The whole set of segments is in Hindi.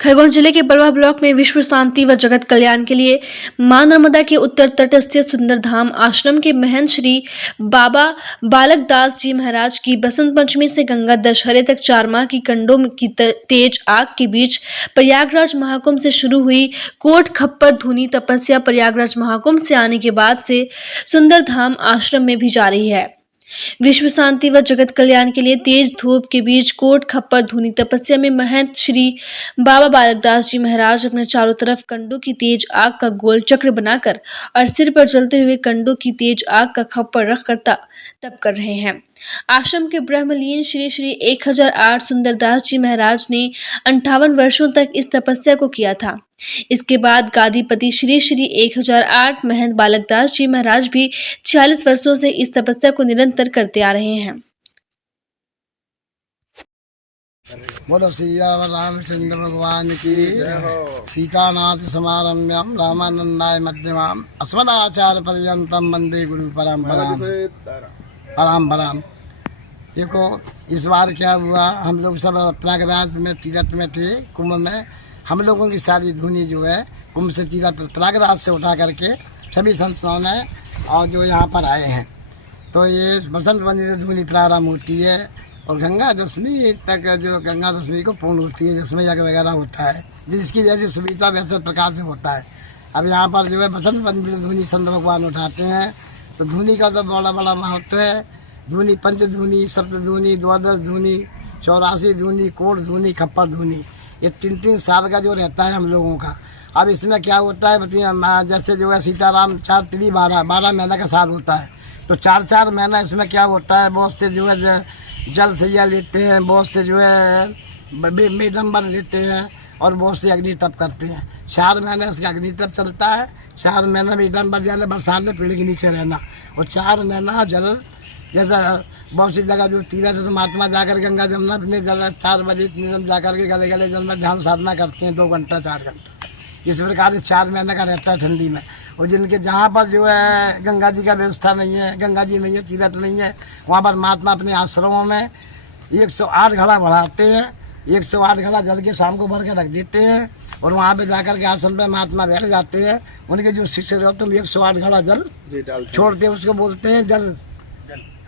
खरगोन जिले के बलवा ब्लॉक में विश्व शांति व जगत कल्याण के लिए मां नर्मदा के उत्तर तट स्थित सुंदर धाम आश्रम के महंत श्री बाबा बालक दास जी महाराज की बसंत पंचमी से गंगा दशहरे तक 4 माह की कंडों की तेज आग के बीच प्रयागराज महाकुंभ से शुरू हुई कोट खप्पर धुनी तपस्या प्रयागराज महाकुंभ से आने के बाद से सुंदर धाम आश्रम में भी जारी है। विश्व शांति व जगत कल्याण के लिए तेज धूप के बीच कोट खप्पर धुनी तपस्या में महंत श्री बाबा बालकदास जी महाराज अपने चारों तरफ कंडों की तेज आग का गोल चक्र बनाकर और सिर पर जलते हुए कंडों की तेज आग का खप्पर रखकर तप कर रहे हैं। आश्रम के ब्रह्मलीन श्री श्री 1008 सुंदरदास जी महाराज ने 58 वर्षों तक इस तपस्या को किया था। इसके बाद गादीपति श्री श्री 1008 महंत बालकदास जी महाराज भी 46 वर्षों से इस तपस्या को निरंतर करते आ रहे हैं। बोलो श्री रामचंद्र भगवान की सीतानाथ समारम्भम रामानंदाय मध्यमाम अस्मदाचार्य पर्यंतम वंदे गुरु परम्पराम परम्पराम। देखो इस बार क्या हुआ, हम लोग सब प्रयागराज में तीर्थ में थे, कुंभ में। हम लोगों की सारी धुनी जो है कुंभ से तीर्थ प्रयागराज से उठा करके सभी संस्थाओं ने और जो यहाँ पर आए हैं, तो ये बसंत पंचमी में धुनी प्रारंभ होती है और गंगा दशमी तक जो गंगा दशमी को पूर्ण होती है, जिसमें यज्ञ वगैरह होता है, जिसकी जैसी सुविधा वैसे प्रकार से होता है। अब यहाँ पर जो है बसंत पंचमी में धुनी संत भगवान उठाते हैं, तो धुनी का तो बड़ा बड़ा महत्व है। धुनी पंचधुनी, सप्तधुनी, द्वादश धुनी, 84 धुनी, कोट धुनी, खप्पर धुनी, ये 3-3 साल का जो रहता है हम लोगों का। अब इसमें क्या होता है बताइए, जैसे जो है सीताराम 4 3 12 महीना का साल होता है, तो 4 महीना इसमें क्या होता है, बहुत से जो है जल सैया लेते हैं, बहुत से जो है मेडम्बर लेते हैं और बहुत से अग्नि तप करते हैं। 4 महीने इसका अग्नि तप चलता है, 4 महीना मेडम्बर जाने बरसात में पेड़ के नीचे रहना, और 4 महीना जल, जैसा बहुत सी जगह जो तीर्थ है तो महात्मा जाकर गंगा जमुना अपने जल 4 बजे जाकर के गले गले जल में ध्यान साधना करते हैं 2 घंटा 4 घंटा। इस प्रकार से 4 महीने का रहता है ठंडी में। और जिनके जहाँ पर जो है गंगा जी का व्यवस्था नहीं है, गंगा जी नहीं है, तीर्थ नहीं है, वहाँ पर महात्मा अपने आश्रमों में 108 घड़ा बढ़ाते हैं, 108 घड़ा जल के शाम को भर के रख देते हैं और वहाँ पे जाकर के आश्रम पे महात्मा बैठ जाते हैं। उनके जो शिष्य रहते हैं 108 घड़ा जल छोड़ते हैं, उसको बोलते हैं जल,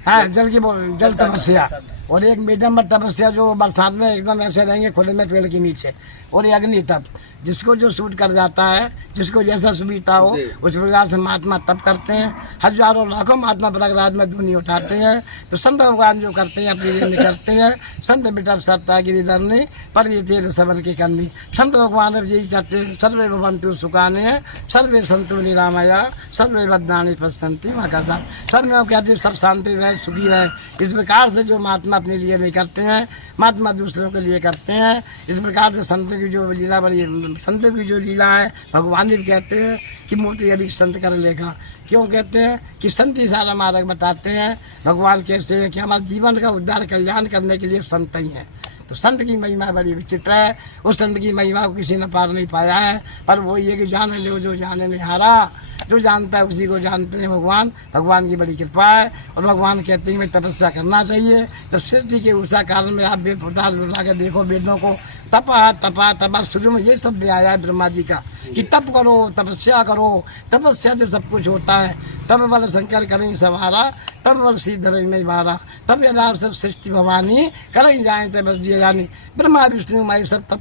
हाँ जल तपस्या। और एक मीडियम तपस्या जो बरसात में एकदम ऐसे रहेंगे खुले में पेड़ के नीचे, और ये अग्नि तप, जिसको जो सूट कर जाता है, जिसको जैसा सुविधा हो उस प्रकार से महात्मा तप करते हैं। हजारों लाखों महात्मा प्रयागराज में धुनी उठाते हैं, तो संत भगवान जो करते हैं अपनी रीति करते हैं। संत बिटप सरता गिरिधरनी पर ये तेज सबर की करनी। संत भगवान अब यही चाहते हैं, सर्वे भवन्तु सुखाने, सर्वे संतु निरामया, सर्वे बद्धानि पश्यन्ति माँ का साथ। सब में कहते सब शांति रहे, सुखी रहे। इस प्रकार से जो महात्मा अपने लिए नहीं करते हैं, महात्मा दूसरों के लिए करते हैं। इस प्रकार से संत की जो लीला बड़ी, संत की जो लीला है, भगवान भी कहते हैं कि मोती यदि संत कर लेगा। क्यों कहते हैं कि संत ही सारा मार्ग बताते हैं। भगवान कैसे है कि हमारे जीवन का उद्धार कल्याण करने के लिए संत ही हैं। तो संत की महिमा बड़ी विचित्र है। उस संत की महिमा को किसी ने पार नहीं पाया है, पर वो ये कि जान ले जो जाने नहीं हारा, जो जानता है उसी को जानते हैं भगवान। भगवान की बड़ी कृपा है और भगवान कहते हैं मैं तपस्या करना चाहिए। तो सृष्टि के उषा काल में आप वेद उठा के देखो, वेदों को तपा तपा तपा, शुरू में ये शब्द आया है ब्रह्मा जी का कि तप करो, तपस्या करो, तपस्या से सब कुछ होता है। तब बल शंकर करें सवारा, तब बल सिद्ध में बारा, तब यदा सब सृष्टि भवानी करें जाए तब बस दिए जानी। ब्रह्मा विष्णु माई सब तप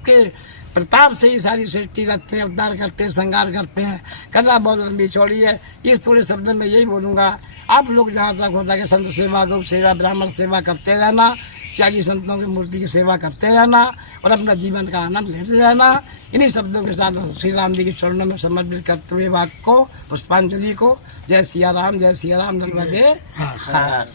के प्रताप से ही सारी सृष्टि रखते हैं, उद्धार करते हैं, श्रृंगार करते हैं। कथा बहुत लंबी चौड़ी है, इस थोड़े शब्द में यही बोलूँगा। आप लोग जहाँ तक होता है संत सेवा, गौ सेवा, ब्राह्मण सेवा करते रहना, त्यागी संतों की मूर्ति की सेवा करते रहना और अपना जीवन का आनंद लेते रहना। इन्हीं शब्दों के साथ श्री राम जी के चरणों में समर्पित करते हुए वाक्य को, पुष्पांजलि को, जय सिया राम, जय सिया राम, नर्मदे हर।